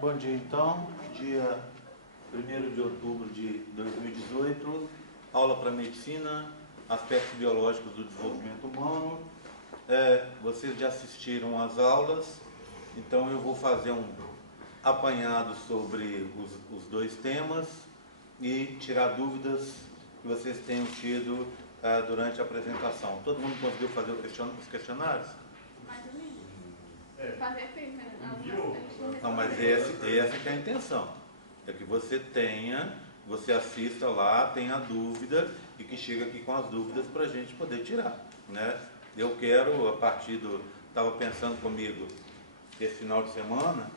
Bom dia, então. Dia 1º de outubro de 2018, aula para medicina, aspectos biológicos do desenvolvimento humano. Vocês já assistiram às aulas, então eu vou fazer um apanhado sobre os dois temas e tirar dúvidas que vocês tenham tido durante a apresentação. Todo mundo conseguiu fazer os questionários? Mais ou menos. Fazer firme, né? Não, mas essa que é a intenção. É que você assista lá, tenha dúvida e que chegue aqui com as dúvidas para a gente poder tirar, né? Eu quero, estava pensando comigo esse final de semana,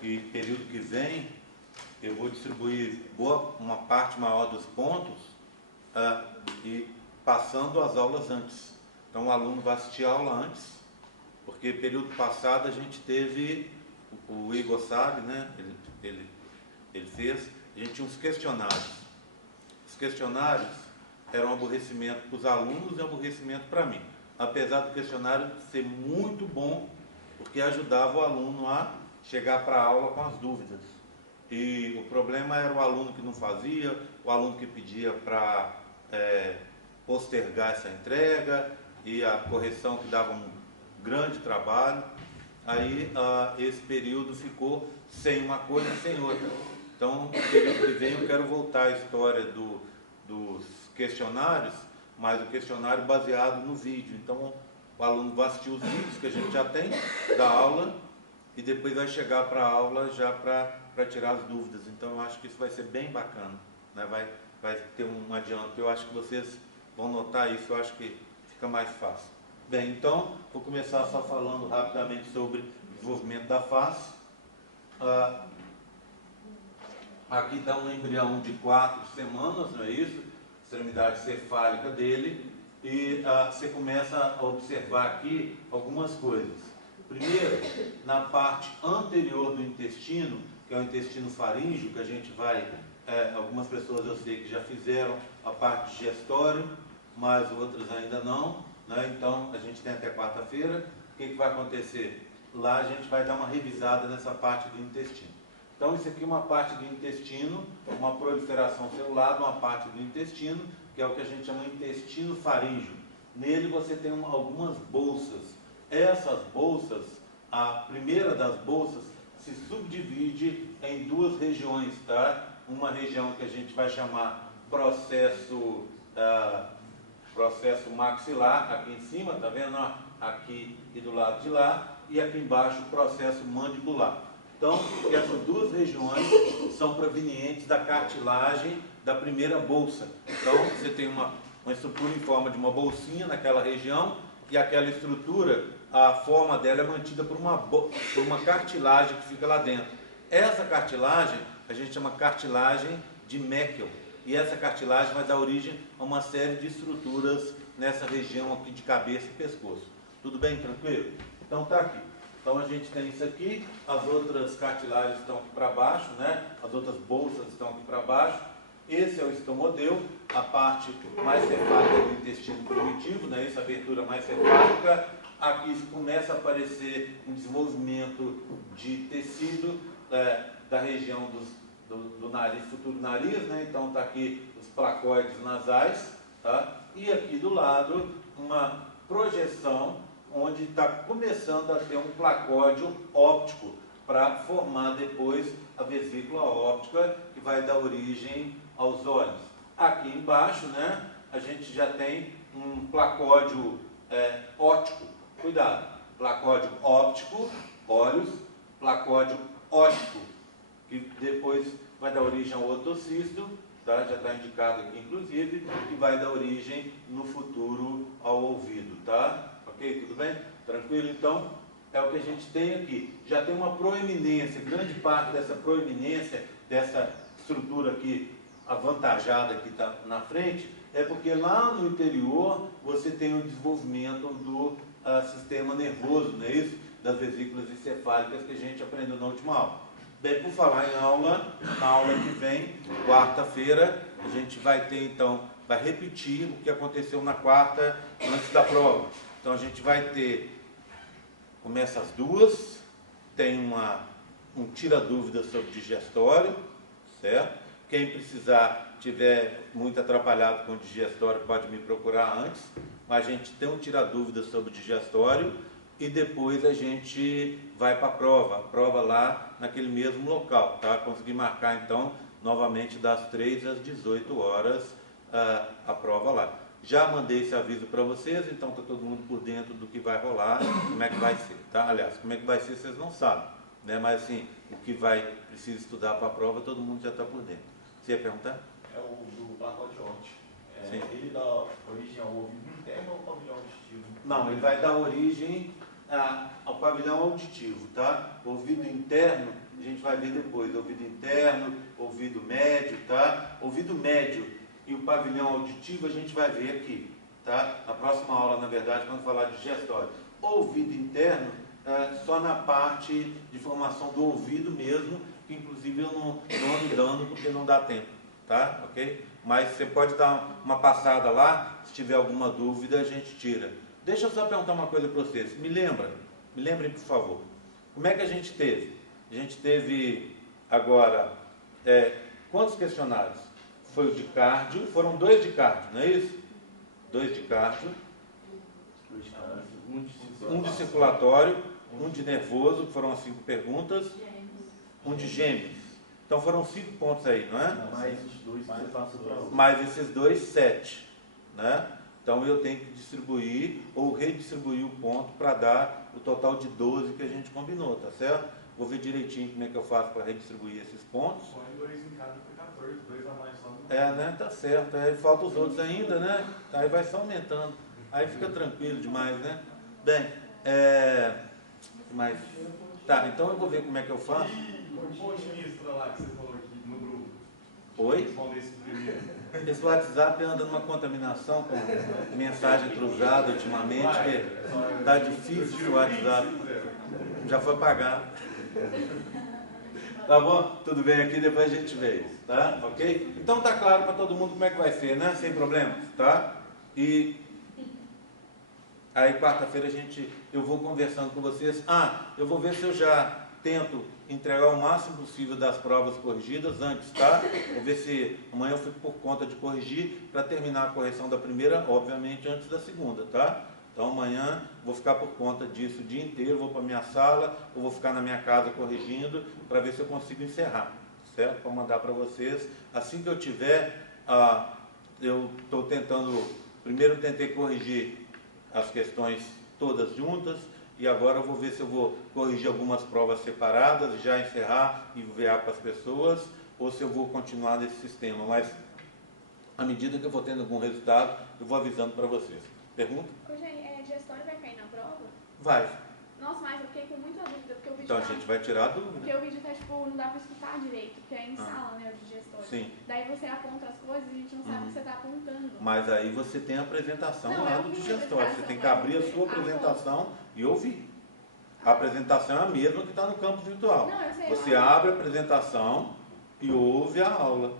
que período que vem, eu vou distribuir uma parte maior dos pontos e passando as aulas antes. Então o aluno vai assistir a aula antes, porque período passado a gente teve, o Igor sabe, né? Ele fez, a gente tinha uns questionários. Os questionários eram um aborrecimento para os alunos e um aborrecimento para mim. Apesar do questionário ser muito bom, porque ajudava o aluno a chegar para a aula com as dúvidas. E o problema era o aluno que não fazia, o aluno que pedia para postergar essa entrega e a correção que dava um grande trabalho. Aí esse período ficou sem uma coisa e sem outra. Então, no período que vem eu quero voltar à história dos questionários, mas o questionário baseado no vídeo. Então, o aluno vai assistir os vídeos que a gente já tem da aula e depois vai chegar para a aula já para tirar as dúvidas. Então, eu acho que isso vai ser bem bacana, né? Vai ter um adianto. Eu acho que vocês vão notar isso, eu acho que fica mais fácil. Bem, então, vou começar só falando rapidamente sobre o desenvolvimento da face. Aqui está um embrião de 4 semanas, não é isso? Extremidade cefálica dele. E você começa a observar aqui algumas coisas. Primeiro, na parte anterior do intestino, que é o intestino faríngeo, que a gente vai... algumas pessoas eu sei que já fizeram a parte digestório, mas outras ainda não, né? Então, a gente tem até quarta-feira. O que vai acontecer? Lá a gente vai dar uma revisada nessa parte do intestino. Então, isso aqui é uma parte do intestino, uma proliferação celular de uma parte do intestino, que é o que a gente chama de intestino faríngeo. Nele você tem algumas bolsas. Essas bolsas, a primeira das bolsas, se subdivide em 2 regiões, tá? Uma região que a gente vai chamar processo maxilar, aqui em cima, tá vendo? Aqui e do lado de lá, e aqui embaixo o processo mandibular. Então, essas 2 regiões são provenientes da cartilagem da primeira bolsa. Então, você tem uma estrutura em forma de uma bolsinha naquela região, e aquela estrutura, a forma dela é mantida por uma cartilagem que fica lá dentro. Essa cartilagem, a gente chama cartilagem de Meckel. E essa cartilagem vai dar origem a uma série de estruturas nessa região aqui de cabeça e pescoço. Tudo bem? Tranquilo? Então tá aqui. Então a gente tem isso aqui, as outras cartilagens estão aqui para baixo, né? As outras bolsas estão aqui para baixo. Esse é o estomodeu, a parte mais cefálica do intestino primitivo, né? Essa abertura mais cefálica. Aqui começa a aparecer um desenvolvimento de tecido da região do nariz, futuro nariz, né? Então está aqui os placoides nasais, tá? E aqui do lado uma projeção onde está começando a ter um placódio óptico para formar depois a vesícula óptica que vai dar origem aos olhos. Aqui embaixo, né, a gente já tem um placódio óptico. Cuidado, placódio óptico, olhos, placódio óptico, que depois vai dar origem ao otocisto, tá? Já está indicado aqui inclusive, que vai dar origem no futuro ao ouvido, tá? Ok? Tudo bem? Tranquilo? Então, é o que a gente tem aqui. Já tem uma proeminência, grande parte dessa proeminência, dessa estrutura aqui avantajada que está na frente, é porque lá no interior você tem o desenvolvimento do sistema nervoso, não é isso? Das vesículas encefálicas que a gente aprendeu na última aula. Bem, por falar em aula, na aula que vem, quarta-feira, a gente vai ter então, vai repetir o que aconteceu na quarta antes da prova. Então a gente vai ter, começa às 2, tem um tira-dúvida sobre digestório, certo? Quem precisar, tiver muito atrapalhado com o digestório, pode me procurar antes, mas a gente tem um tira-dúvida sobre digestório e depois a gente vai para a prova lá naquele mesmo local, tá? Consegui marcar então novamente das 3 às 18 horas a prova lá. Já mandei esse aviso para vocês, então está todo mundo por dentro do que vai rolar, como é que vai ser, tá? Aliás, como é que vai ser vocês não sabem, né? Mas assim, o que precisa estudar para a prova, todo mundo já está por dentro. Você ia perguntar? É o do pacote óptico. Sim. Ele dá origem ao ouvido interno ou ao pavilhão auditivo? Não, ele vai dar origem ao pavilhão auditivo, tá? Ouvido interno, a gente vai ver depois. Ouvido interno, ouvido médio, tá? Ouvido médio e o pavilhão auditivo a gente vai ver aqui, tá? Na próxima aula, na verdade, quando falar de digestório. Ouvido interno, só na parte de formação do ouvido mesmo, que inclusive eu não ando dando porque não dá tempo, tá? Ok? Mas você pode dar uma passada lá, se tiver alguma dúvida a gente tira. Deixa eu só perguntar uma coisa para vocês, me lembrem por favor, como é que a gente teve? A gente teve agora, quantos questionários? Foi o de cardio, foram 2 de cardio, não é isso? 2 de cardio, um de circulatório, um de nervoso, que foram as 5 perguntas, um de gêmeos. Então foram 5 pontos aí, não é? Mais os dois que você passa para outro. Mais esses 2, 7. Né? Então eu tenho que distribuir ou redistribuir o ponto para dar o total de 12 que a gente combinou, tá certo? Vou ver direitinho como é que eu faço para redistribuir esses pontos. Põe 2 em cada, foi 14, 2 a mais só. Né? Tá certo. Aí falta os outros ainda, né? Aí vai só aumentando. Aí fica tranquilo demais, né? Bem, mas... Tá, então eu vou ver como é que eu faço. O otimista lá que você falou aqui no grupo. Oi? Responder esse primeiro. Esse WhatsApp anda numa contaminação com mensagem cruzada ultimamente, que está difícil o WhatsApp. Já foi apagado. Tá bom? Tudo bem aqui, depois a gente vê isso, tá? Ok? Então tá claro para todo mundo como é que vai ser, né? Sem problemas, tá? E aí quarta-feira eu vou conversando com vocês. Eu vou ver se eu já tento entregar o máximo possível das provas corrigidas antes, tá? Vou ver se amanhã eu fico por conta de corrigir para terminar a correção da primeira, obviamente, antes da segunda, tá? Então amanhã vou ficar por conta disso o dia inteiro, vou para minha sala, ou vou ficar na minha casa corrigindo para ver se eu consigo encerrar, certo? Para mandar para vocês. Assim que eu tiver, eu estou tentando, primeiro eu tentei corrigir as questões todas juntas, e agora eu vou ver se eu vou corrigir algumas provas separadas, já encerrar e enviar para as pessoas, ou se eu vou continuar nesse sistema. Mas, à medida que eu vou tendo algum resultado, eu vou avisando para vocês. Pergunta? Digestório vai cair na prova? Vai. Nossa, mas eu fiquei com muita dúvida, porque o vídeo Então a gente vai tirar a dúvida. Porque o vídeo tá, tipo, não dá pra escutar direito, porque é em sala, né, o digestório. Sim. Daí você aponta as coisas e a gente não sabe o que você tá apontando. Mas aí você tem a apresentação Não, lá eu do vi a digestório. Você tem que apresentação, abrir a mas sua apresentação e ouvir. A apresentação é a mesma que está no campo virtual. Não, eu sei, Você abre a apresentação e ouve a aula.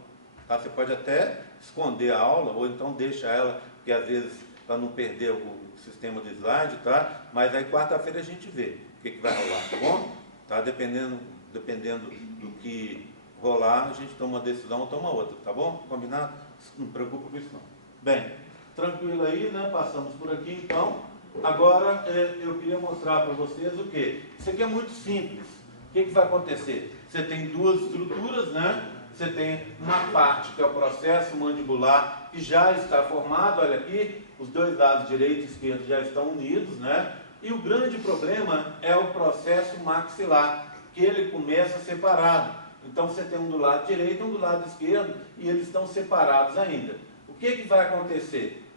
Tá? Você pode até esconder a aula, ou então deixa ela, porque às vezes, para não perder o sistema de slide, tá? Mas aí quarta-feira a gente vê o que vai rolar, tá bom? Tá? Dependendo do que rolar, a gente toma uma decisão ou toma outra, tá bom? Combinado? Não preocupa com isso não. Bem, tranquilo aí, né? Passamos por aqui então. Agora eu queria mostrar para vocês o quê? Isso aqui é muito simples. O que vai acontecer? Você tem 2 estruturas, né? Você tem uma parte que é o processo mandibular que já está formado, olha aqui, os 2 lados direito e esquerdo já estão unidos, né? E o grande problema é o processo maxilar, que ele começa separado. Então você tem um do lado direito e um do lado esquerdo e eles estão separados ainda. O que vai acontecer?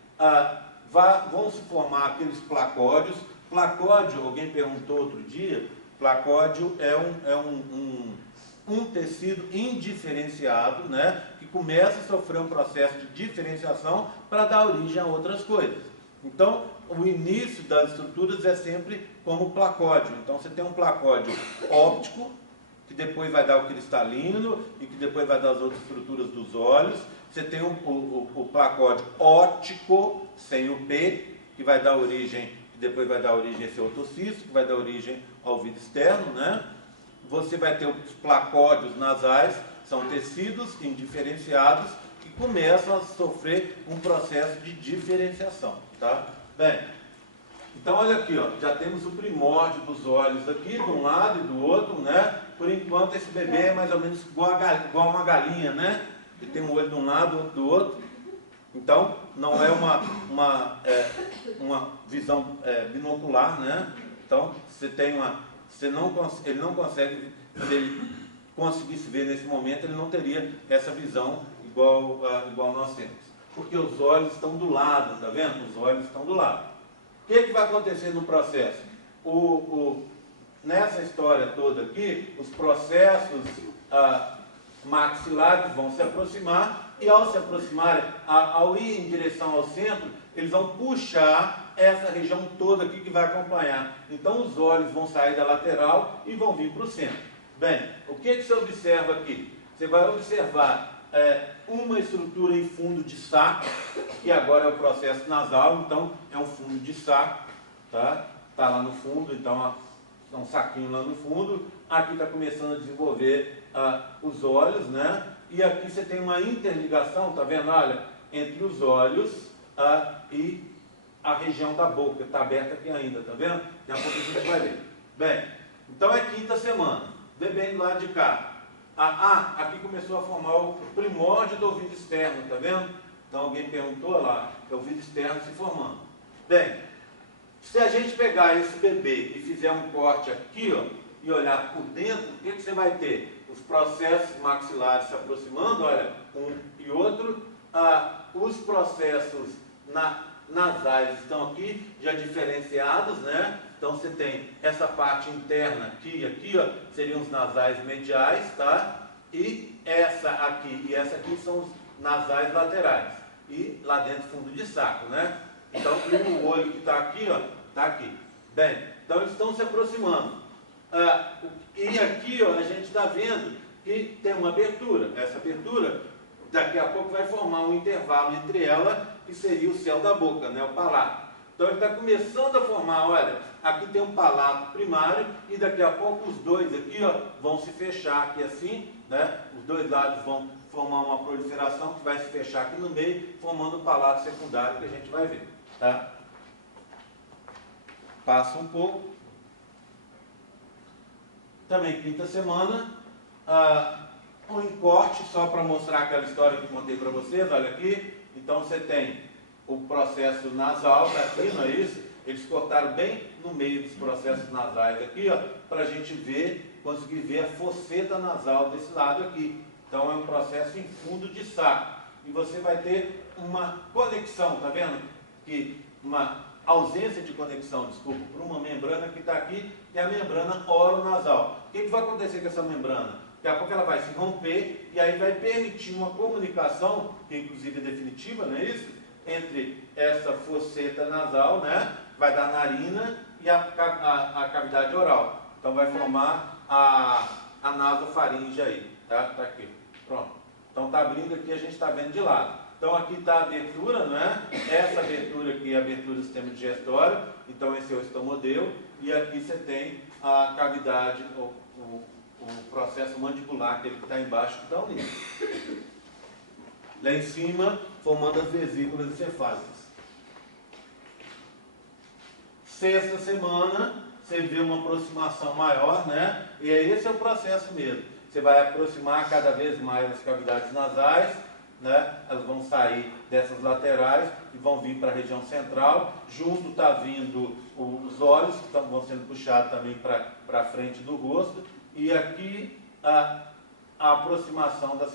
Vão se formar aqueles placódios. Placódio, alguém perguntou outro dia, placódio é um tecido indiferenciado, né, que começa a sofrer um processo de diferenciação para dar origem a outras coisas. Então, o início das estruturas é sempre como placódio. Então, você tem um placódio óptico, que depois vai dar o cristalino e que depois vai dar as outras estruturas dos olhos. Você tem o placódio óptico, sem o P, que vai dar origem, que depois vai dar origem a esse otocisto, que vai dar origem ao ouvido externo, né? você vai ter os placódios nasais, são tecidos indiferenciados que começam a sofrer um processo de diferenciação, tá? Bem, então olha aqui, ó, já temos o primórdio dos olhos aqui, de um lado e do outro, né? Por enquanto esse bebê é mais ou menos igual uma galinha, né? Ele tem um olho de um lado, outro do outro. Então, não é uma visão binocular, né? Então, ele não consegue, se ele conseguisse ver nesse momento, ele não teria essa visão igual nós temos. Porque os olhos estão do lado, tá vendo? Os olhos estão do lado. O que vai acontecer no processo? Nessa história toda aqui, os processos maxilares vão se aproximar, e ao se aproximarem, ao ir em direção ao centro, eles vão puxar essa região toda aqui que vai acompanhar. Então os olhos vão sair da lateral e vão vir para o centro. Bem, o que você observa aqui? Você vai observar uma estrutura em fundo de saco, que agora é o processo nasal, então é um fundo de saco, tá? Está lá no fundo, então é um saquinho lá no fundo. Aqui está começando a desenvolver os olhos, né? E aqui você tem uma interligação, tá vendo? Olha, entre os olhos e a região da boca, está aberta aqui ainda, tá vendo? Daqui a pouco a gente vai ver. Bem, então é quinta semana. Vê bem do lado de cá. Aqui começou a formar o primórdio do ouvido externo, tá vendo? Então alguém perguntou lá, é o ouvido externo se formando. Bem, se a gente pegar esse bebê e fizer um corte aqui, ó, e olhar por dentro, o que você vai ter? Os processos maxilares se aproximando, olha, um e outro. Os processos nasais estão aqui, já diferenciados, né? Então você tem essa parte interna aqui e aqui, ó, seriam os nasais mediais, tá? E essa aqui e essa aqui são os nasais laterais. E lá dentro, fundo de saco, né? Então o olho que está aqui, ó, está aqui. Bem, então eles estão se aproximando. E aqui, ó, a gente está vendo que tem uma abertura. Essa abertura, daqui a pouco vai formar um intervalo entre ela, que seria o céu da boca, né, o palato. Então ele está começando a formar, olha, aqui tem um palato primário e daqui a pouco os dois aqui, ó, vão se fechar aqui assim, né? Os dois lados vão formar uma proliferação que vai se fechar aqui no meio, formando o palato secundário que a gente vai ver, tá? Passa um pouco. Também quinta semana, um encorte só para mostrar aquela história que eu contei para vocês, olha aqui. Então você tem o processo nasal aqui, não é isso? Eles cortaram bem no meio dos processos nasais aqui, ó, para a gente ver, conseguir ver a fosseta nasal desse lado aqui. Então é um processo em fundo de saco. E você vai ter uma conexão, tá vendo? Uma ausência de conexão, desculpa, por uma membrana que está aqui, que é a membrana oronasal. O que vai acontecer com essa membrana? Daqui a pouco ela vai se romper e aí vai permitir uma comunicação, que inclusive é definitiva, não é isso? Entre essa fosseta nasal, né? Vai dar narina e a cavidade oral. Então vai formar a nasofaringe aí, tá? Tá aqui, pronto. Então tá abrindo aqui, a gente está vendo de lado. Então aqui está a abertura, não é? Essa abertura aqui é a abertura do sistema digestório, então esse é o estomodeu, e aqui você tem a cavidade, o processo mandibular, aquele que está embaixo, que está unido. Lá em cima, formando as vesículas encefálicas. Sexta semana, você vê uma aproximação maior, né? E esse é o processo mesmo. Você vai aproximar cada vez mais as cavidades nasais, né? Elas vão sair dessas laterais e vão vir para a região central. Junto está vindo os olhos, que vão sendo puxados também para a frente do rosto. E aqui a aproximação das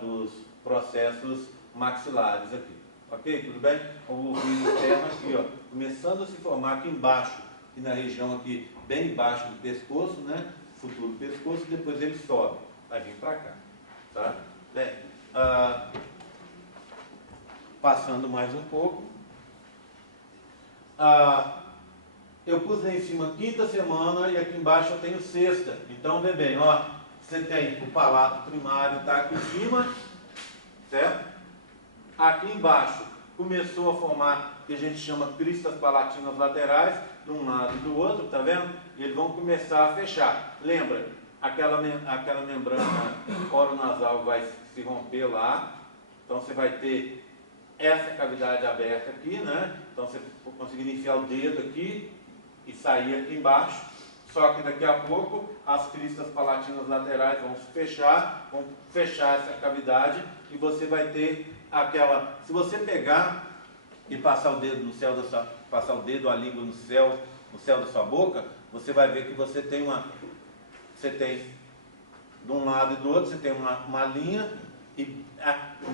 dos processos maxilares aqui. Ok? Tudo bem? O ouvido externo aqui, ó, começando a se formar aqui embaixo, e na região aqui, bem embaixo do pescoço, né? Futuro pescoço, depois ele sobe, vai vir para cá. Tá? Bem, passando mais um pouco. Eu pus lá em cima quinta semana e aqui embaixo eu tenho sexta. Então, vê bem, ó, você tem o palato primário, está aqui em cima, certo? Aqui embaixo começou a formar o que a gente chama cristas palatinas laterais, de um lado e do outro, tá vendo? Eles vão começar a fechar. Lembra, aquela membrana oronasal vai se romper lá, então você vai ter essa cavidade aberta aqui, né? Então você conseguir enfiar o dedo aqui e sair aqui embaixo. Só que daqui a pouco as cristas palatinas laterais vão fechar essa cavidade e você vai ter aquela. Se você pegar e passar o dedo no céu passar o dedo, a língua no céu da sua boca, você vai ver que você tem de um lado e do outro, você tem uma linha e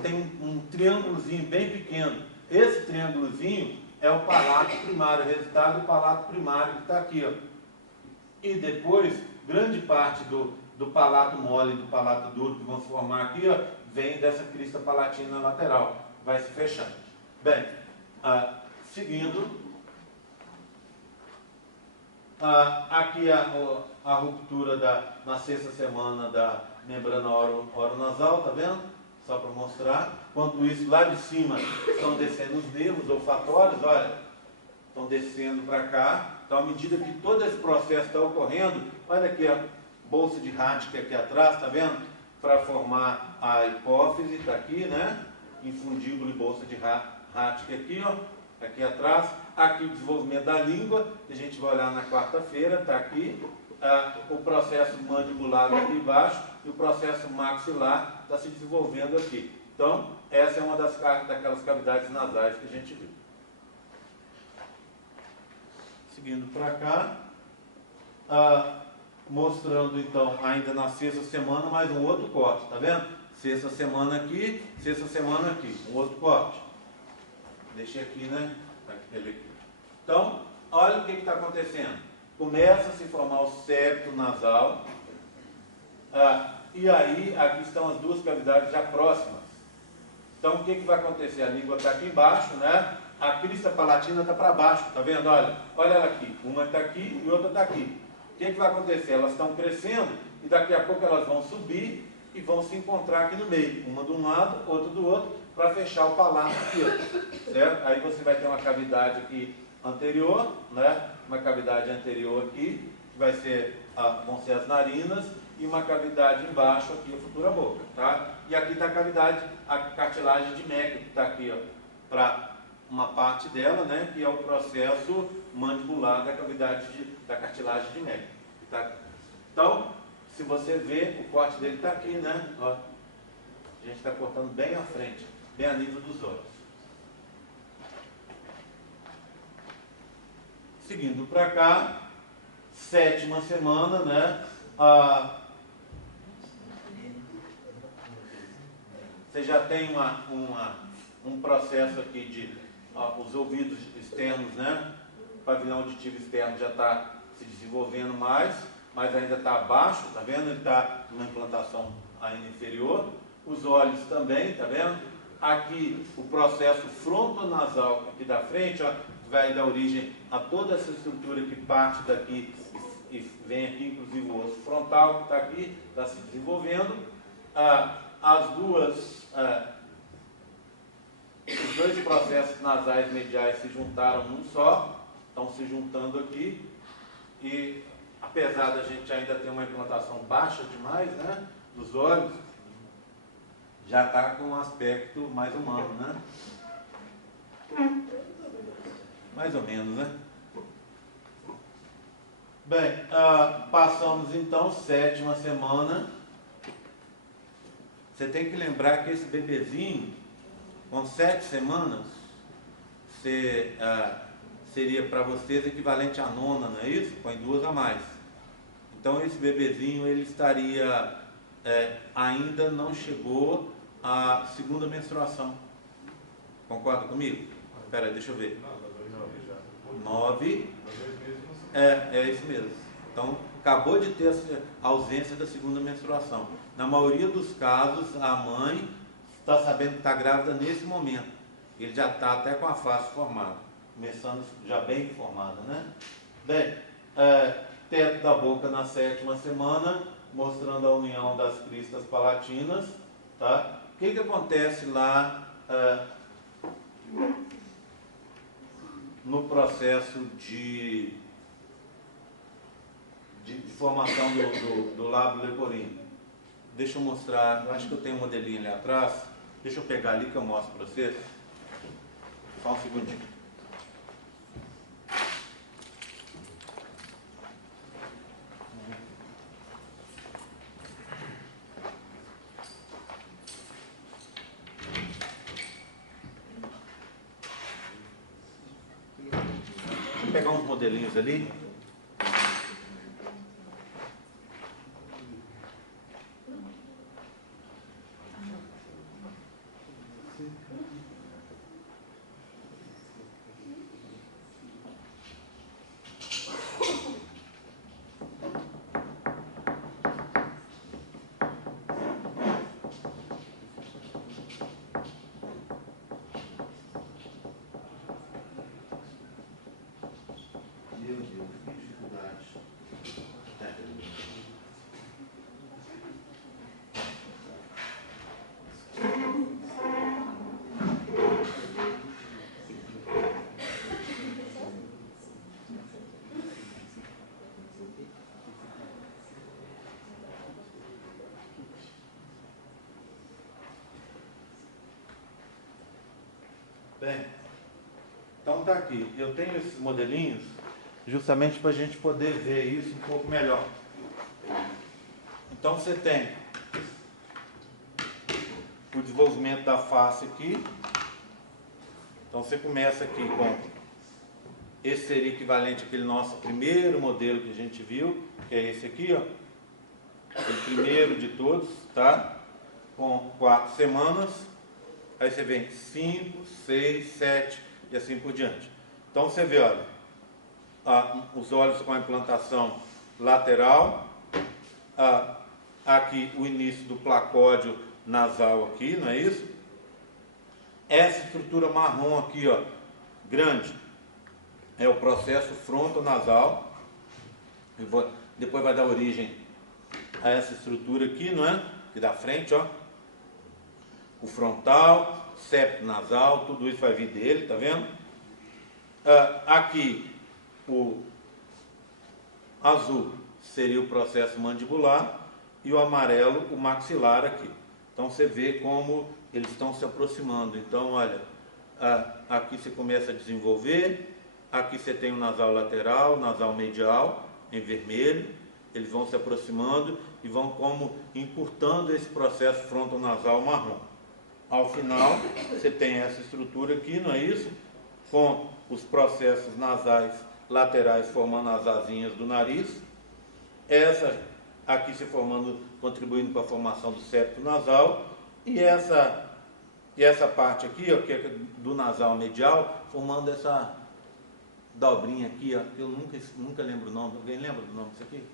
tem um triângulozinho bem pequeno. Esse triângulozinho é o palato primário, o resultado do palato primário que está aqui, ó. E depois, grande parte do palato mole e do palato duro que vão se formar aqui, ó, vem dessa crista palatina lateral, vai se fechando. Bem, seguindo, aqui a ruptura na sexta semana da membrana oronasal, tá vendo? Só para mostrar. Enquanto isso, lá de cima estão descendo os nervos olfatórios, olha, estão descendo para cá. Então, à medida que todo esse processo está ocorrendo, olha aqui a bolsa de Rathke aqui atrás, está vendo? Para formar a hipófise, está aqui, né? Infundíbulo e bolsa de Rathke aqui, ó, aqui atrás. Aqui o desenvolvimento da língua, que a gente vai olhar na quarta-feira, está aqui. O processo mandibular aqui embaixo e o processo maxilar está se desenvolvendo aqui. Então, essa é uma daquelas cavidades nasais que a gente viu. Seguindo para cá, mostrando então, ainda na sexta semana, mais um outro corte, tá vendo? Sexta semana aqui, um outro corte. Deixei aqui, né? Ele aqui. Então, olha o que está acontecendo. Começa a se formar o septo nasal, e aí, aqui estão as duas cavidades já próximas. Então, o que vai acontecer? A língua está aqui embaixo, né? A crista palatina está para baixo, tá vendo? Olha ela aqui. Uma está aqui e outra está aqui. O que vai acontecer? Elas estão crescendo e daqui a pouco elas vão subir e vão se encontrar aqui no meio. Uma de um lado, outra do outro, para fechar o palato aqui, ó, certo? Aí você vai ter uma cavidade aqui anterior, né? Uma cavidade anterior aqui, que vão ser as narinas, e uma cavidade embaixo aqui, a futura boca, tá? E aqui está a cartilagem de Meckel, que está aqui, ó, para uma parte dela, né, que é o processo mandibular da cavidade da cartilagem de Meckel. Tá? Então, se você ver, o corte dele está aqui, né? Ó, a gente está cortando bem à frente, bem a nível dos olhos. Seguindo para cá, sétima semana, né? Você já tem um processo aqui de os ouvidos externos, né? O pavilhão auditivo externo já está se desenvolvendo mais, mas ainda está abaixo, tá vendo? Ele está numa implantação ainda inferior. Os olhos também, tá vendo? Aqui o processo frontonasal aqui da frente, ó, vai dar origem a toda essa estrutura que parte daqui e vem aqui, inclusive o osso frontal que está aqui, está se desenvolvendo. Os dois processos nasais mediais se juntaram num só, estão se juntando aqui, e apesar da gente ainda ter uma implantação baixa demais, né, dos olhos, já está com um aspecto mais humano, né? Mais ou menos, né? Bem, passamos então, sétima semana. Você tem que lembrar que esse bebezinho, com 7 semanas, seria para vocês equivalente à nona, não é isso? Põe 2 a mais. Então esse bebezinho, ele estaria, ainda não chegou à segunda menstruação. Concorda comigo? Espera aí, deixa eu ver. 9. É isso mesmo. Então, acabou de ter a ausência da segunda menstruação. Na maioria dos casos, a mãe está sabendo que está grávida nesse momento. Ele já está até com a face formada, começando já bem formada, né? Bem, teto da boca na sétima semana, mostrando a união das cristas palatinas, tá? O que acontece lá no processo de de formação do lábio leporino. Deixa eu mostrar, eu acho que eu tenho um modelinho ali atrás. Deixa eu pegar ali que eu mostro para vocês. Só um segundinho. Vou pegar uns modelinhos ali. Meu Deus, que dificuldade. Bem, então tá aqui. Eu tenho esses modelinhos justamente para a gente poder ver isso um pouco melhor. Então você tem o desenvolvimento da face aqui. Então você começa aqui com esse seria equivalente àquele nosso primeiro modelo que a gente viu, que é esse aqui, ó. O primeiro de todos, tá? Com 4 semanas. Aí você vem 5, 6, 7 e assim por diante. Então você vê, olha, os olhos com a implantação lateral, aqui o início do placódio nasal aqui, não é isso? Essa estrutura marrom aqui, ó, grande, é o processo frontonasal. Depois vai dar origem a essa estrutura aqui, não é? Aqui da frente, ó. O frontal, septo nasal, tudo isso vai vir dele, tá vendo? Aqui o azul seria o processo mandibular e o amarelo o maxilar aqui. Então você vê como eles estão se aproximando. Então olha, aqui você começa a desenvolver, aqui você tem o nasal lateral, o nasal medial em vermelho, eles vão se aproximando e vão como encurtando esse processo frontonasal marrom. Ao final, você tem essa estrutura aqui, não é isso? Com os processos nasais laterais formando as asinhas do nariz. Essa aqui se formando, contribuindo para a formação do septo nasal. E essa parte aqui, ó, que é do nasal medial, formando essa dobrinha aqui, ó, que eu nunca lembro o nome. Alguém lembra do nome disso aqui?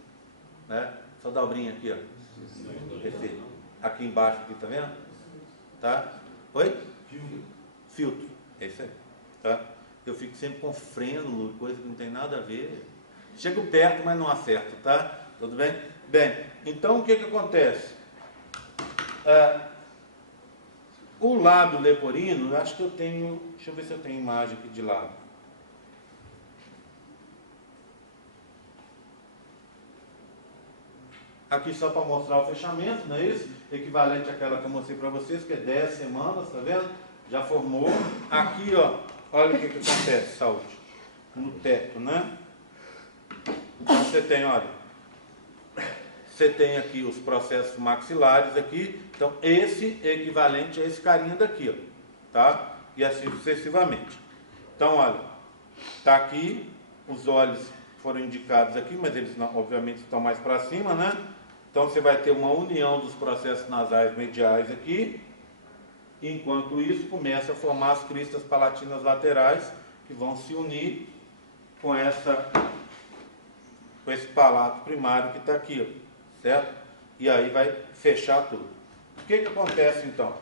Essa dobrinha aqui, ó. Esse, aqui embaixo, aqui, tá vendo? Tá? Oi? Filtro. É isso aí. Tá? Eu fico sempre com frênulo, coisa que não tem nada a ver. Chego perto, mas não acerto, tá? Tudo bem? Bem, então o que acontece? O lábio leporino, eu acho que eu tenho... Deixa eu ver se eu tenho imagem aqui de lado. Aqui só para mostrar o fechamento, não é isso? Equivalente àquela que eu mostrei para vocês, que é 10 semanas, tá vendo? Já formou. Aqui, ó, olha o que acontece, saúde. No teto, né? Então você tem, olha, você tem aqui os processos maxilares aqui. Então esse é equivalente a esse carinha daqui, ó, tá? E assim sucessivamente. Então, olha, tá aqui, os olhos foram indicados aqui, mas eles não, obviamente estão mais para cima, né? Então você vai ter uma união dos processos nasais mediais aqui. Enquanto isso, começa a formar as cristas palatinas laterais, que vão se unir com esse palato primário que está aqui, ó, certo? E aí vai fechar tudo. O que acontece então?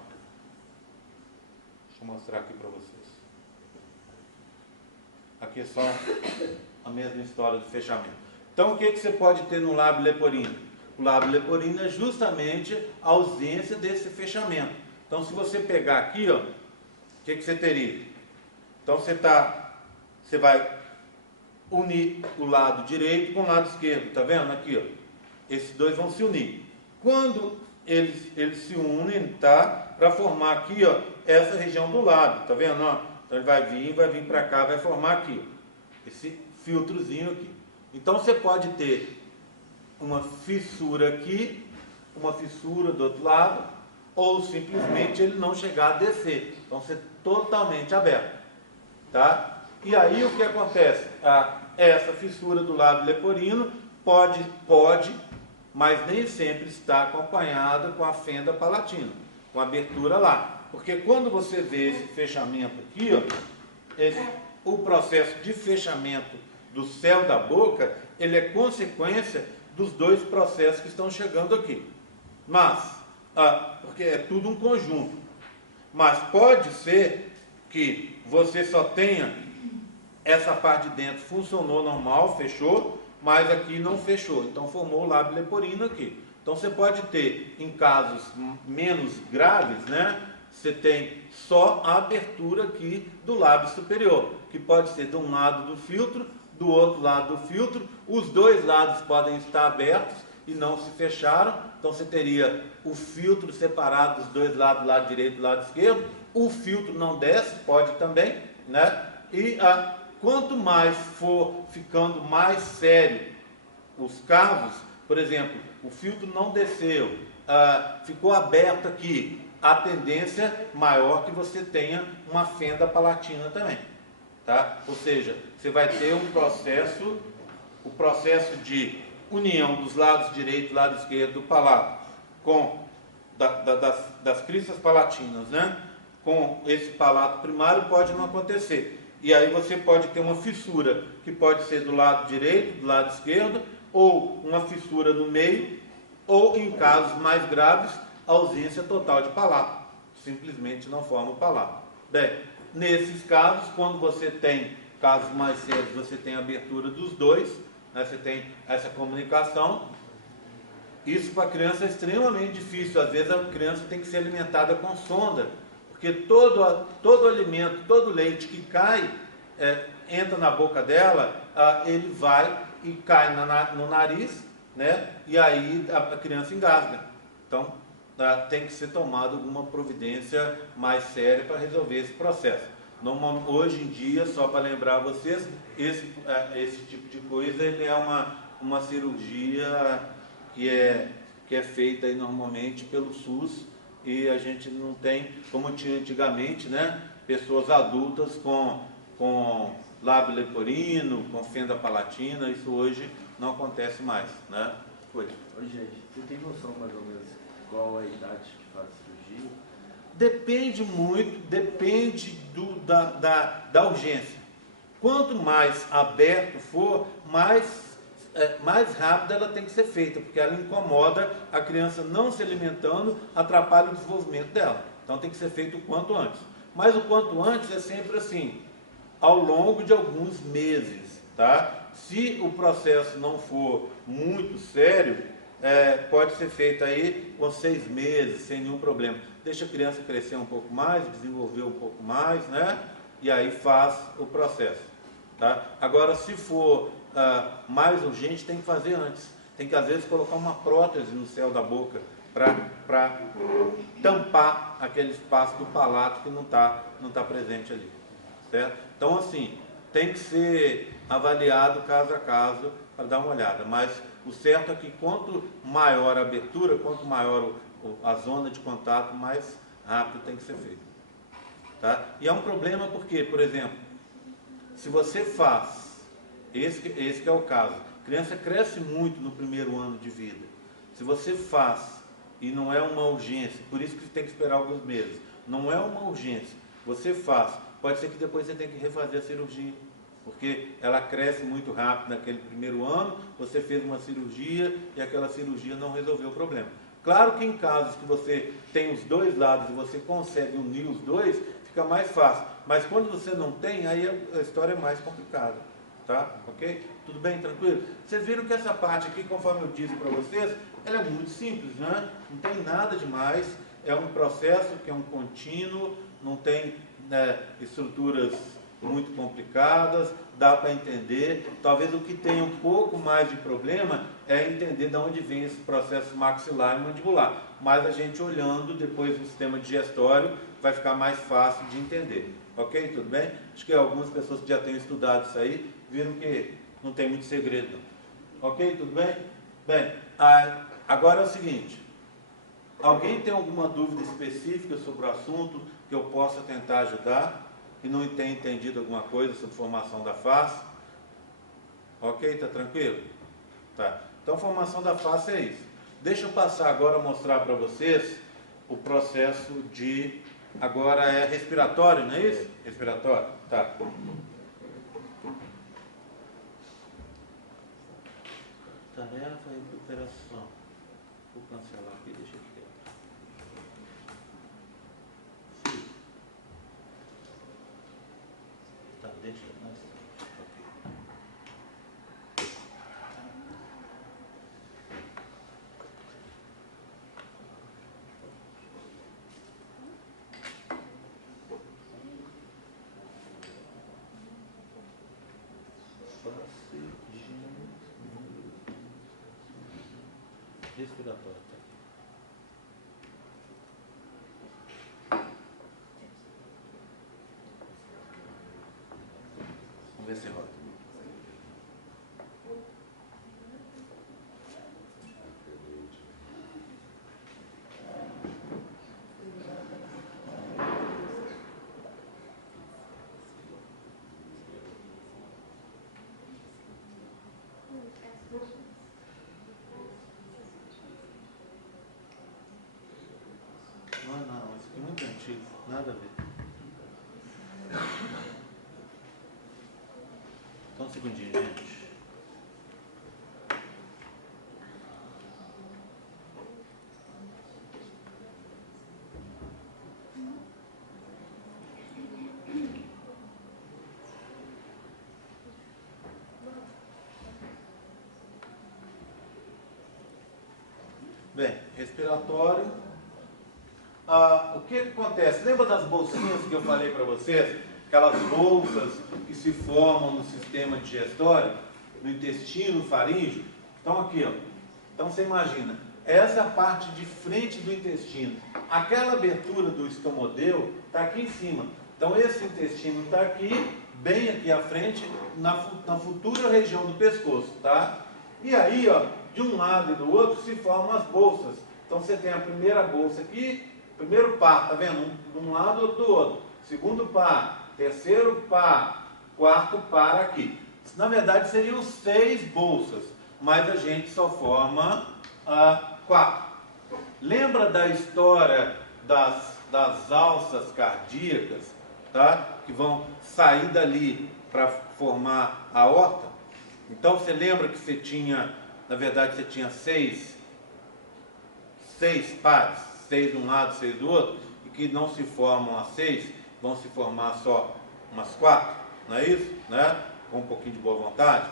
Deixa eu mostrar aqui para vocês. Aqui é só a mesma história do fechamento. Então o que você pode ter no lábio leporino? O lábio leporino é justamente a ausência desse fechamento. Então se você pegar aqui, ó, o que você teria? Então você vai unir o lado direito com o lado esquerdo, tá vendo? Aqui, ó. Esses dois vão se unir. Quando eles se unem, tá? Para formar aqui, ó, essa região do lado, tá vendo? Ó? Então ele vai vir para cá, vai formar aqui, ó, esse filtrozinho aqui. Então você pode ter uma fissura aqui, uma fissura do outro lado, ou simplesmente ele não chegar a descer. Então ser totalmente aberto, tá? E aí o que acontece? Essa fissura do lábio leporino pode, mas nem sempre está acompanhada com a fenda palatina, com a abertura lá. Porque quando você vê esse fechamento aqui, ó, o processo de fechamento do céu da boca, ele é consequência dos dois processos que estão chegando aqui. Mas, porque é tudo um conjunto. Mas pode ser que você só tenha essa parte de dentro funcionou normal, fechou, mas aqui não fechou. Então formou o lábio leporino aqui. Então você pode ter, em casos menos graves, né? Você tem só a abertura aqui do lábio superior, que pode ser de um lado do filtro, do outro lado do filtro. Os dois lados podem estar abertos e não se fecharam. Então você teria o filtro separado dos dois lados, lado direito e lado esquerdo. O filtro não desce, pode também, né? E quanto mais for ficando mais sério os casos, por exemplo, o filtro não desceu, ficou aberto aqui, a tendência maior que você tenha uma fenda palatina também, tá? Ou seja, você vai ter o processo de união dos lados direito e lado esquerdo do palato das cristas palatinas, né? Com esse palato primário pode não acontecer. E aí você pode ter uma fissura que pode ser do lado direito, do lado esquerdo, ou uma fissura no meio, ou em casos mais graves, ausência total de palato. Simplesmente não forma o palato. Bem, nesses casos, quando você tem casos mais sérios, você tem a abertura dos dois, né? Você tem essa comunicação. Isso para a criança é extremamente difícil. Às vezes a criança tem que ser alimentada com sonda, porque todo alimento, todo leite que cai, entra na boca dela, ele vai e cai no nariz, né? E aí a criança engasga. Então, tem que ser tomada alguma providência mais séria para resolver esse processo. Hoje em dia, só para lembrar vocês, esse tipo de coisa ele é uma cirurgia que é feita aí normalmente pelo SUS, e a gente não tem, como tinha antigamente, né, pessoas adultas com lábio leporino, com fenda palatina. Isso hoje não acontece mais, né? Oi, gente, você tem noção mais ou menos qual a idade que faz cirurgia? Depende muito, depende da urgência. Quanto mais aberto for, mais rápido ela tem que ser feita, porque ela incomoda a criança não se alimentando, atrapalha o desenvolvimento dela. Então tem que ser feito o quanto antes. Mas o quanto antes é sempre assim, ao longo de alguns meses, tá? Se o processo não for muito sério, pode ser feito aí com 6 meses, sem nenhum problema. Deixa a criança crescer um pouco mais, desenvolver um pouco mais, né? E aí faz o processo, tá? Agora, se for mais urgente, tem que fazer antes. Tem que, às vezes, colocar uma prótese no céu da boca para tampar aquele espaço do palato que não tá presente ali, certo? Então, assim, tem que ser avaliado caso a caso para dar uma olhada. Mas o certo é que quanto maior a abertura, quanto maior a zona de contato, mais rápido tem que ser feito, tá? E é um problema porque, por exemplo, se você faz, esse que é o caso, a criança cresce muito no primeiro ano de vida. Se você faz, e não é uma urgência, por isso que tem que esperar alguns meses, não é uma urgência, você faz, pode ser que depois você tenha que refazer a cirurgia, porque ela cresce muito rápido naquele primeiro ano, você fez uma cirurgia e aquela cirurgia não resolveu o problema. Claro que em casos que você tem os dois lados e você consegue unir os dois, fica mais fácil. Mas quando você não tem, aí a história é mais complicada. Tá? Ok? Tudo bem? Tranquilo? Vocês viram que essa parte aqui, conforme eu disse para vocês, ela é muito simples, né? Não tem nada demais. É um processo que é um contínuo, não tem estruturas muito complicadas, dá para entender. Talvez o que tenha um pouco mais de problema é entender de onde vem esse processo maxilar e mandibular. Mas a gente olhando depois no sistema digestório vai ficar mais fácil de entender. Ok? Tudo bem? Acho que algumas pessoas que já têm estudado isso aí viram que não tem muito segredo não. Ok? Tudo bem? Bem, agora é o seguinte. Alguém tem alguma dúvida específica sobre o assunto que eu possa tentar ajudar e não tenha entendido alguma coisa sobre formação da face? Ok? Tá tranquilo? Tá. Então, formação da face é isso. Deixa eu passar agora a mostrar para vocês o processo de... Agora é respiratório, não é isso? Respiratório? Tá. Tarefa e recuperação. Vou cancelar aqui, deixa eu ver. Sim. Tá, deixa mais. Respiratório. Vamos ver se roda. Não, isso aqui é muito antigo, nada a ver. Então, um segundinho, gente. Bem, respiratório. O que acontece? Lembra das bolsinhas que eu falei para vocês? Aquelas bolsas que se formam no sistema digestório, no intestino faríngeo? Então aqui, ó. Então você imagina, essa é a parte de frente do intestino. Aquela abertura do estomodeu está aqui em cima. Então esse intestino está aqui, bem aqui à frente, na futura região do pescoço, tá? E aí, ó, de um lado e do outro se formam as bolsas. Então você tem a primeira bolsa aqui, primeiro par, tá vendo? De um lado e do outro. Segundo par, terceiro par, quarto par aqui. Na verdade seriam 6 bolsas, mas a gente só forma 4. Lembra da história das alças cardíacas, tá? Que vão sair dali para formar a aorta? Então você lembra que você tinha, na verdade você tinha 6 pares, 6 de um lado, 6 do outro, e que não se formam as 6, vão se formar só umas 4, não é isso? Né? Com um pouquinho de boa vontade.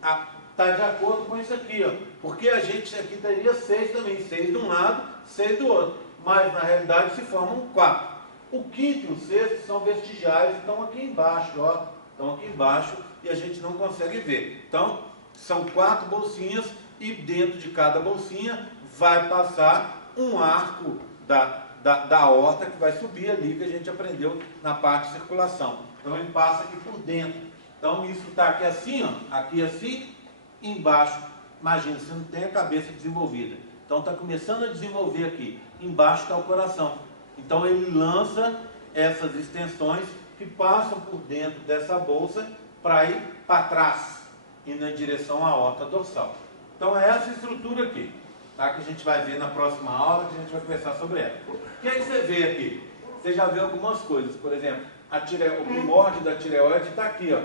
Está de acordo com isso aqui, ó, porque a gente aqui teria 6 também, 6 de um lado, 6 do outro, mas na realidade se formam 4. O quinto e o sexto são vestigiais, estão aqui embaixo, ó, estão aqui embaixo e a gente não consegue ver. Então, são 4 bolsinhas e dentro de cada bolsinha vai passar um arco da aorta que vai subir ali, que a gente aprendeu na parte de circulação. Então ele passa aqui por dentro. Então isso está aqui assim, ó, aqui assim, embaixo. Imagina, você não tem a cabeça desenvolvida. Então está começando a desenvolver aqui. Embaixo está o coração. Então ele lança essas extensões que passam por dentro dessa bolsa para ir para trás, indo em direção à aorta dorsal. Então é essa estrutura aqui, tá? Que a gente vai ver na próxima aula, que a gente vai conversar sobre ela. O que é que você vê aqui? Você já vê algumas coisas, por exemplo, o primórdio da tireoide está aqui, ó,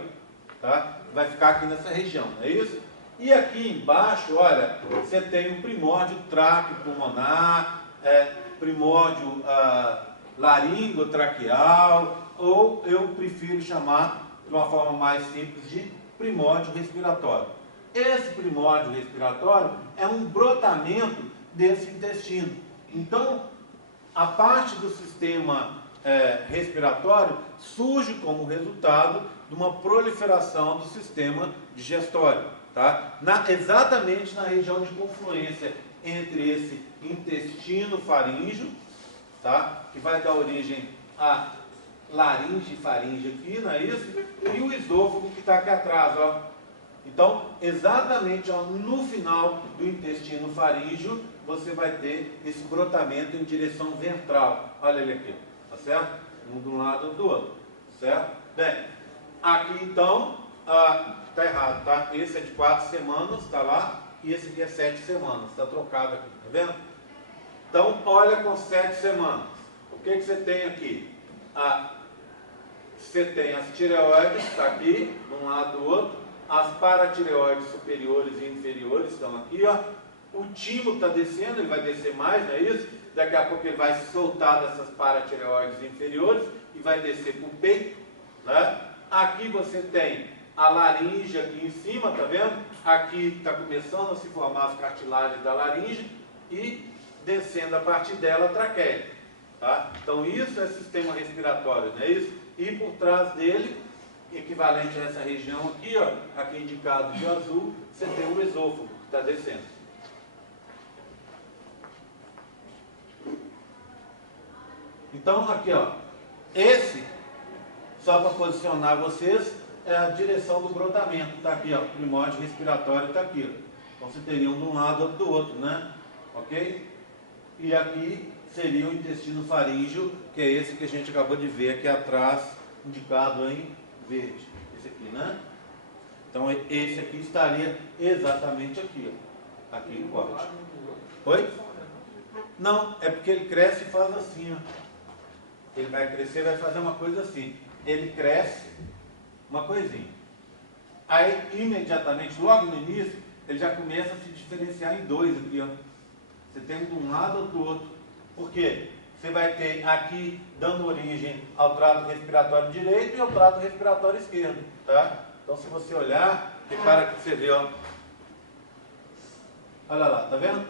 tá? Vai ficar aqui nessa região, não é isso? E aqui embaixo, olha, você tem o primórdio tráqueo-pulmonar, primórdio laringotraqueal, ou eu prefiro chamar de uma forma mais simples de primórdio respiratório. Esse primórdio respiratório é um brotamento desse intestino. Então, a parte do sistema respiratório surge como resultado de uma proliferação do sistema digestório, tá? Exatamente na região de confluência entre esse intestino faríngeo, tá? Que vai dar origem a laringe e faringe aqui, não é isso? E o esôfago que está aqui atrás, ó. Então, exatamente ó, no final do intestino faríngeo, você vai ter esse brotamento em direção ventral. Olha ele aqui, tá certo? Um de um lado e do outro, certo? Bem, aqui então, tá errado, tá? Esse é de 4 semanas, tá lá, e esse aqui é 7 semanas, tá trocado aqui, tá vendo? Então, olha com 7 semanas. O que você tem aqui? Você tem as tireoides, está aqui, de um lado do outro, as paratireoides superiores e inferiores estão aqui, ó. O timo está descendo, ele vai descer mais, não é isso? Daqui a pouco ele vai se soltar dessas paratireoides inferiores e vai descer para o peito, né? Aqui você tem a laringe aqui em cima, tá vendo? Aqui está começando a se formar as cartilagens da laringe e descendo a partir dela a traqueia, tá? Então isso é sistema respiratório, não é isso? E por trás dele, equivalente a essa região aqui, ó, aqui indicado de azul, você tem o esôfago que está descendo. Então aqui, ó, esse, só para posicionar vocês, é a direção do brotamento, está aqui, ó, o primórdio respiratório está aqui, ó. Então você teria um de um lado, outro do outro, né? Ok? E aqui seria o intestino faríngeo, que é esse que a gente acabou de ver aqui atrás, indicado em verde. Esse aqui, né? Então esse aqui estaria exatamente aqui, ó. Aqui em corte. Oi? Não, é porque ele cresce e faz assim, ó. Ele vai crescer e vai fazer uma coisa assim. Ele cresce, uma coisinha. Aí, imediatamente, logo no início, ele já começa a se diferenciar em dois aqui, ó. Você tem um de um lado ou do outro. Por quê? Você vai ter aqui dando origem ao trato respiratório direito e ao trato respiratório esquerdo, tá? Então, se você olhar, repara que você vê, ó. Olha lá, tá vendo?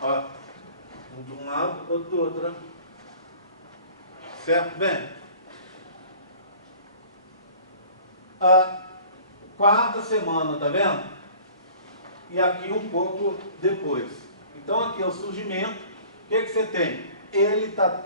Ó, um de um lado, outro do outro, né? Certo? Bem, a 4ª semana, tá vendo? E aqui um pouco depois. Então, aqui é o surgimento. O que você tem? Ele está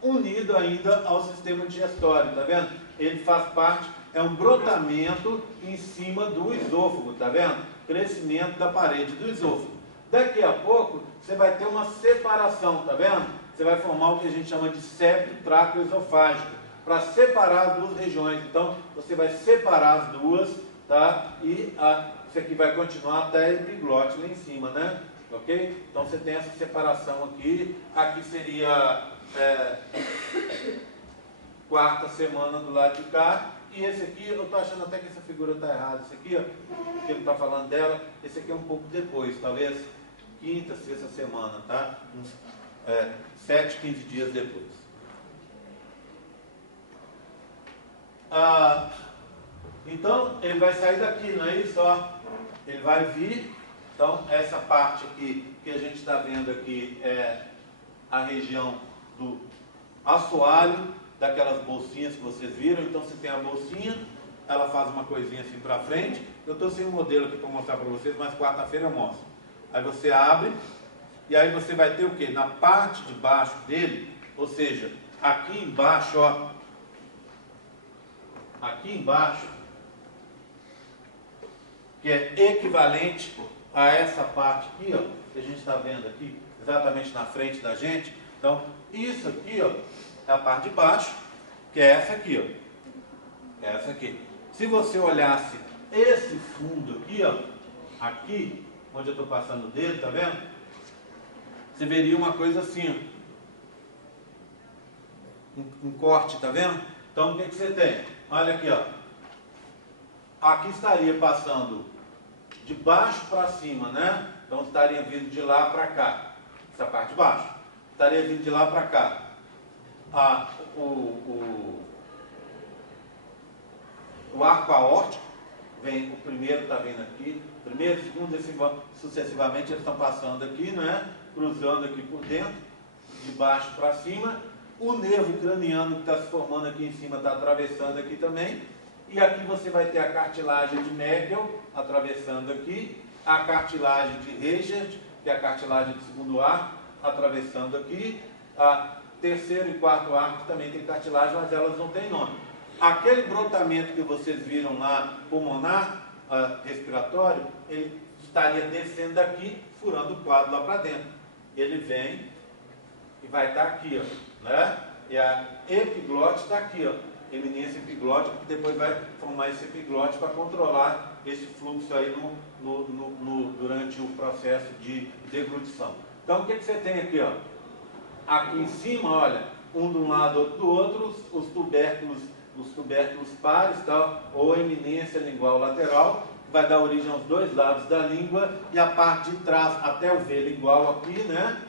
unido ainda ao sistema digestório, tá vendo? Ele faz parte, é um brotamento em cima do esôfago, tá vendo? Crescimento da parede do esôfago. Daqui a pouco, você vai ter uma separação, tá vendo? Você vai formar o que a gente chama de septo traqueoesofágico, para separar as duas regiões. Então, você vai separar as duas, tá? E isso aqui vai continuar até a epiglote lá em cima, né? Ok? Então, você tem essa separação aqui. Aqui seria 4ª semana do lado de cá. E esse aqui, eu estou achando até que essa figura está errada. Esse aqui, ó, que ele está falando dela, esse aqui é um pouco depois, talvez 5ª, 6ª semana, tá? 7, 15 dias depois. Então, ele vai sair daqui, não é isso? Ó, ele vai vir. Então, essa parte aqui que a gente está vendo aqui é a região do assoalho, daquelas bolsinhas que vocês viram. Então, você tem a bolsinha, ela faz uma coisinha assim para frente. Eu estou sem um modelo aqui para mostrar para vocês, mas quarta-feira eu mostro. Aí você abre, e aí você vai ter o que? Na parte de baixo dele, ou seja, aqui embaixo, ó, aqui embaixo, que é equivalente a essa parte aqui, ó, que a gente está vendo aqui, exatamente na frente da gente. Então, isso aqui, ó, é a parte de baixo, que é essa aqui, ó, é essa aqui. Se você olhasse esse fundo aqui, ó, aqui, onde eu estou passando o dedo, tá vendo? Você veria uma coisa assim, ó, um corte, tá vendo? Então, o que você tem? Olha aqui, ó. Aqui estaria passando de baixo para cima, né? Então estaria vindo de lá para cá, essa parte de baixo. Estaria vindo de lá para cá. O arco aórtico, vem, o primeiro está vindo aqui, primeiro, segundo, sucessivamente eles estão passando aqui, né? Cruzando aqui por dentro, de baixo para cima. O nervo craniano que está se formando aqui em cima está atravessando aqui também. E aqui você vai ter a cartilagem de Meckel atravessando aqui, a cartilagem de Reichert, que é a cartilagem do segundo arco, atravessando aqui, a terceiro e quarto arco também tem cartilagem, mas elas não têm nome. Aquele brotamento que vocês viram lá, pulmonar, respiratório, ele estaria descendo daqui, furando o quadro lá para dentro. Ele vem e vai estar aqui, ó, né? E a epiglote está aqui, ó, eminência epiglótica, que depois vai formar esse epiglote para controlar esse fluxo aí durante o processo de deglutição. Então, o que você tem aqui, ó? Aqui em cima, olha, um de um lado, outro do outro, os tubérculos pares, tá? Ou eminência lingual lateral, que vai dar origem aos dois lados da língua, e a parte de trás, até o V lingual aqui, né?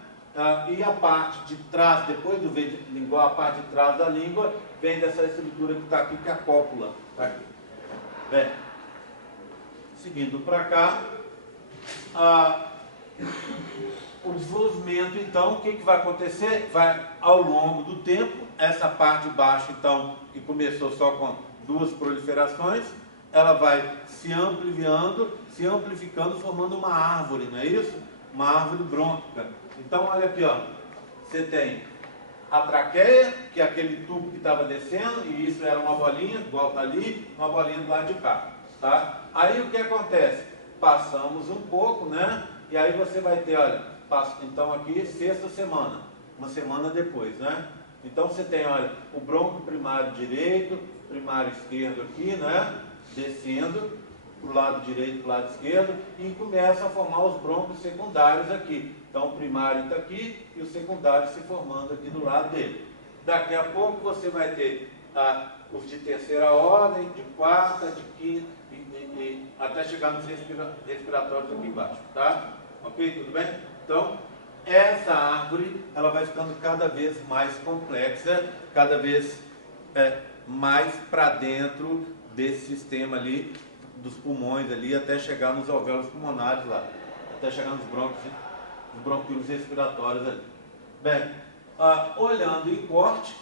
E a parte de trás, depois do V lingual, a parte de trás da língua, vem dessa estrutura que está aqui, que é a cópula. Tá aqui. Bem, seguindo para cá, o desenvolvimento, então, o que vai acontecer? Vai, ao longo do tempo, essa parte de baixo, então, que começou só com duas proliferações, ela vai se amplificando, formando uma árvore, não é isso? Uma árvore brônquica. Então, olha aqui, ó, você tem a traqueia, que é aquele tubo que estava descendo, e isso era uma bolinha, igual está ali, uma bolinha do lado de cá, tá? Aí o que acontece? Passamos um pouco, né? E aí você vai ter, olha, então aqui, sexta semana, uma semana depois, né? Então você tem, olha, o brônquio primário direito, primário esquerdo aqui, né? Descendo para o lado direito e para o lado esquerdo, e começa a formar os brônquios secundários aqui. Então o primário está aqui e o secundário se formando aqui do lado dele. Daqui a pouco você vai ter os de terceira ordem, de quarta, de quinta, até chegar nos respiratórios aqui embaixo, tá? Ok? Tudo bem? Então, essa árvore, ela vai ficando cada vez mais complexa, cada vez mais para dentro desse sistema ali, dos pulmões ali, até chegar nos alvéolos pulmonares lá, até chegar nos bronquíolos respiratórios ali. Bem, olhando em corte,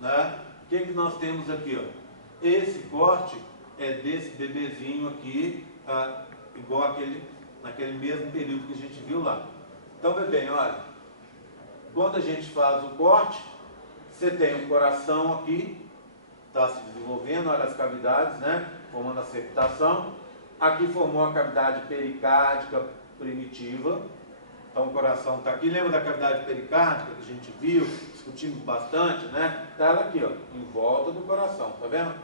né, o que nós temos aqui? Ó? Esse corte é desse bebezinho aqui, igual naquele mesmo período que a gente viu lá. Então, vê bem, olha, quando a gente faz o corte, você tem o coração aqui, está se desenvolvendo, olha as cavidades, né, formando a septação. Aqui formou a cavidade pericárdica primitiva. Então o coração está aqui. Lembra da cavidade pericárdica que a gente viu, discutimos bastante, né? Está ela aqui, ó, em volta do coração, tá vendo?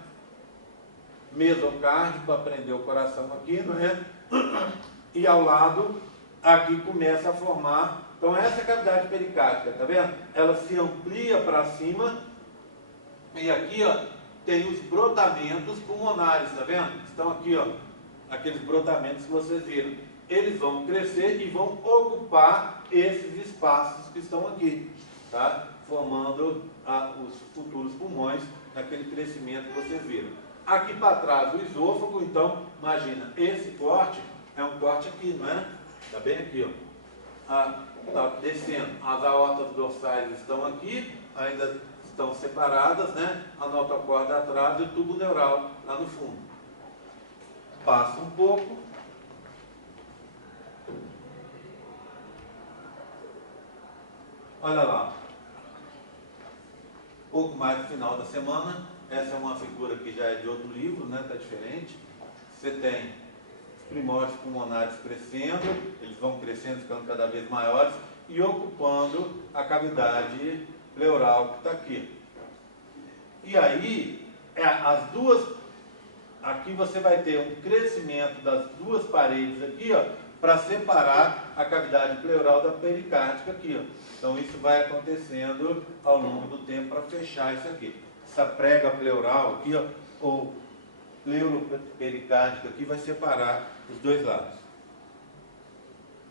Mesocárdio, para prender o coração aqui, não é? E ao lado, aqui começa a formar. Então essa é a cavidade pericárdica, tá vendo? Ela se amplia para cima. E aqui, ó, tem os brotamentos pulmonares, tá vendo? Estão aqui, ó, aqueles brotamentos que vocês viram. Eles vão crescer e vão ocupar esses espaços que estão aqui, tá? Formando os futuros pulmões naquele crescimento que vocês viram. Aqui para trás o esôfago, então, imagina, esse corte é um corte aqui, não é? Está bem aqui, ó. Tá descendo. As aortas dorsais estão aqui, ainda estão separadas, né? A notocorda atrás e o tubo neural lá no fundo. Passa um pouco. Olha lá. Pouco mais no final da semana. Essa é uma figura que já é de outro livro, né? Está diferente. Você tem os primórdios pulmonares crescendo, eles vão crescendo, ficando cada vez maiores e ocupando a cavidade pleural que está aqui. E aí, as duas, aqui você vai ter um crescimento das duas paredes aqui, ó, para separar a cavidade pleural da pericárdica aqui, ó. Então isso vai acontecendo ao longo do tempo para fechar isso aqui. Essa prega pleural aqui, ó, ou pleuropericárdica aqui, vai separar os dois lados.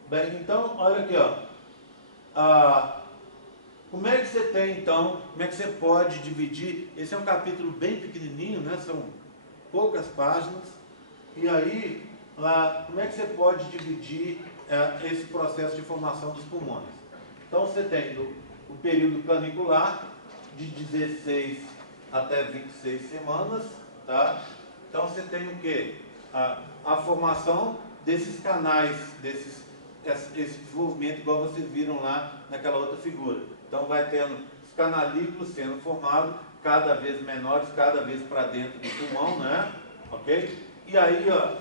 Bem, então, olha aqui, ó. Como é que você tem, então, como é que você pode dividir? Esse é um capítulo bem pequenininho, né? São poucas páginas. E aí, como é que você pode dividir esse processo de formação dos pulmões? Então, você tem o período canicular, de 16 até 26 semanas, tá? Então você tem o quê? A formação desses canais, esse desenvolvimento igual vocês viram lá naquela outra figura. Então vai tendo os canalículos sendo formados, cada vez menores, cada vez para dentro do pulmão, né? Ok? E aí, ó,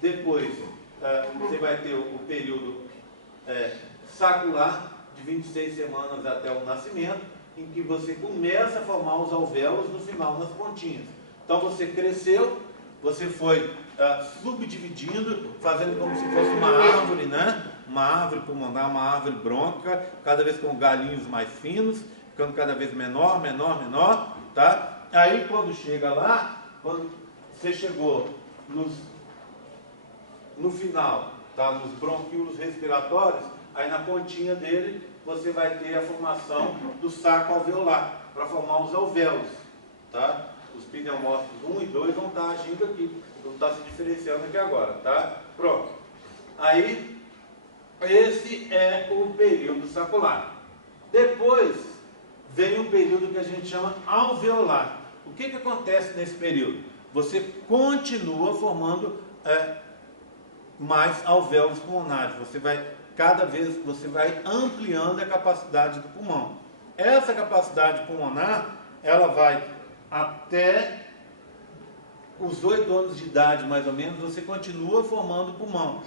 depois você vai ter o período sacular, de 26 semanas até o nascimento, em que você começa a formar os alvéolos no final, nas pontinhas. Então você cresceu, você foi subdividindo, fazendo como se fosse uma árvore, né? Uma árvore pulmonar, uma árvore brônquica, cada vez com galinhos mais finos, ficando cada vez menor, menor, menor, tá? Aí quando chega lá, quando você chegou no final, tá? Nos bronquíolos respiratórios, aí na pontinha dele você vai ter a formação do saco alveolar, para formar os alvéolos, tá? Os pneumócitos 1 e 2 vão estar agindo aqui, vão estar se diferenciando aqui agora, tá? Pronto. Aí, esse é o período sacular. Depois, vem o período que a gente chama alveolar. O que acontece nesse período? Você continua formando mais alvéolos pulmonares. Cada vez você vai ampliando a capacidade do pulmão. Essa capacidade pulmonar, ela vai até os 8 anos de idade, mais ou menos, você continua formando pulmão.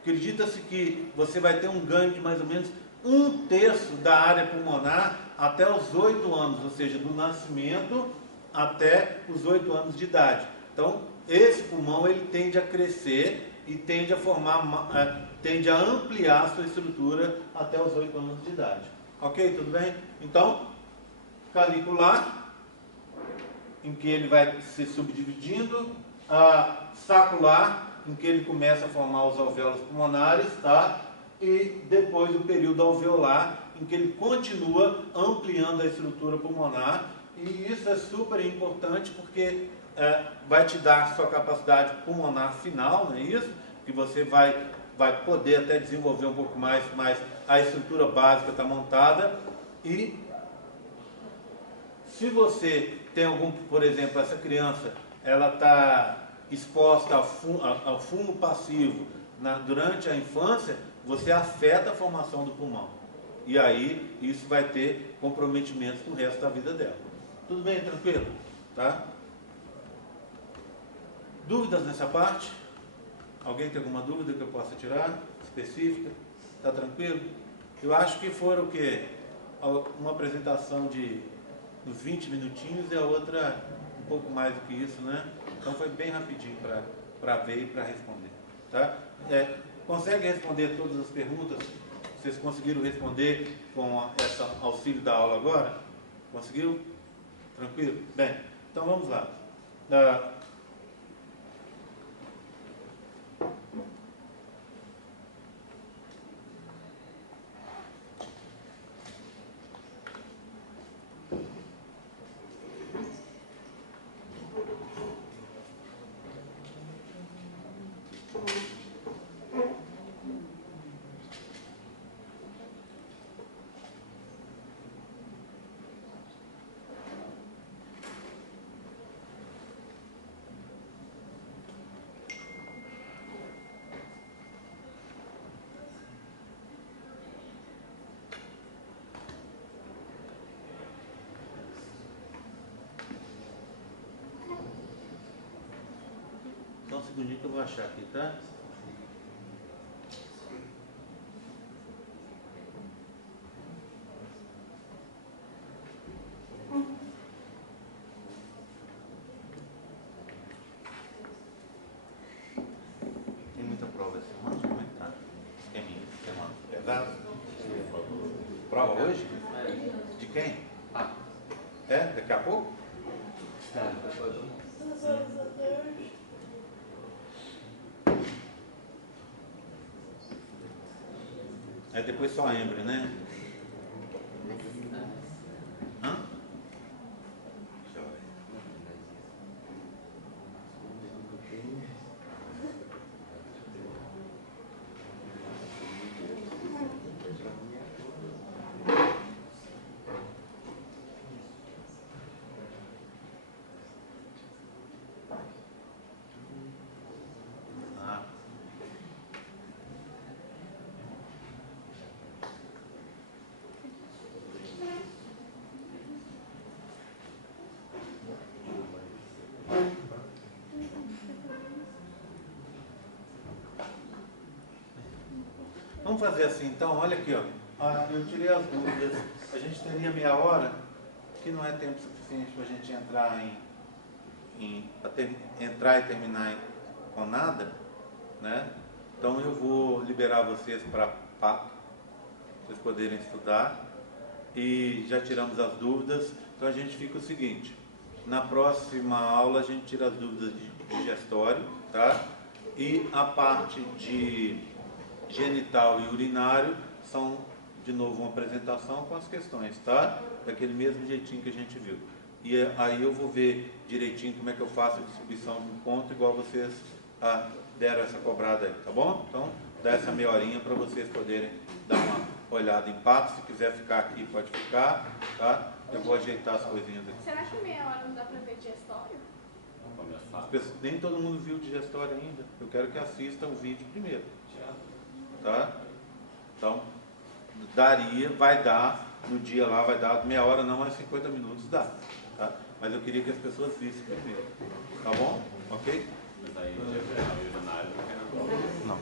Acredita-se que você vai ter um ganho de mais ou menos 1/3 da área pulmonar até os 8 anos, ou seja, do nascimento até os 8 anos de idade. Então, esse pulmão ele tende a crescer e tende a tende a ampliar a sua estrutura até os 8 anos de idade. Ok? Tudo bem? Então, canicular, em que ele vai se subdividindo, sacular, em que ele começa a formar os alvéolos pulmonares, tá? E depois o período alveolar, em que ele continua ampliando a estrutura pulmonar, e isso é super importante porque vai te dar a sua capacidade pulmonar final, não é isso? Que você vai poder até desenvolver um pouco mais, mas a estrutura básica está montada. E se você tem por exemplo, essa criança, ela está exposta ao fumo passivo durante a infância, você afeta a formação do pulmão. E aí, isso vai ter comprometimentos no resto da vida dela. Tudo bem? Tranquilo? Tá? Dúvidas nessa parte? Alguém tem alguma dúvida que eu possa tirar? Específica? Está tranquilo? Eu acho que foram o quê? Uma apresentação de uns 20 minutinhos e a outra um pouco mais do que isso, né? Então foi bem rapidinho para ver e para responder. Tá? Consegue responder todas as perguntas? Vocês conseguiram responder com esse auxílio da aula agora? Conseguiu? Tranquilo? Bem, então vamos lá. Só um segundinho que eu vou achar aqui, tá? Tem muita prova essa semana? Como é que tá? Semana pesada? Prova hoje? De quem? Daqui a pouco? Aí depois só Embry, né? Hã? Deixa eu ver. Vamos fazer assim então, olha aqui, ó. Eu tirei as dúvidas. A gente teria meia hora, que não é tempo suficiente para a gente entrar e terminar com nada, né? Então eu vou liberar vocês para papo, vocês poderem estudar, e já tiramos as dúvidas. Então a gente fica o seguinte: na próxima aula a gente tira as dúvidas de digestório, tá? E a parte de genital e urinário são de novo uma apresentação com as questões, tá? Daquele mesmo jeitinho que a gente viu. E aí eu vou ver direitinho como é que eu faço a distribuição de ponto, igual vocês deram essa cobrada aí, tá bom? Então, dá essa meia horinha para vocês poderem dar uma olhada em papo. Se quiser ficar aqui, pode ficar, tá? Eu vou ajeitar as coisinhas aqui. Será que meia hora não dá pra ver digestório? Nem todo mundo viu o digestório ainda. Eu quero que assista o vídeo primeiro, tá? Então, vai dar, no dia lá vai dar meia hora não, mas 50 minutos dá, tá? Mas eu queria que as pessoas vissem primeiro, tá bom? Ok? Mas aí, não.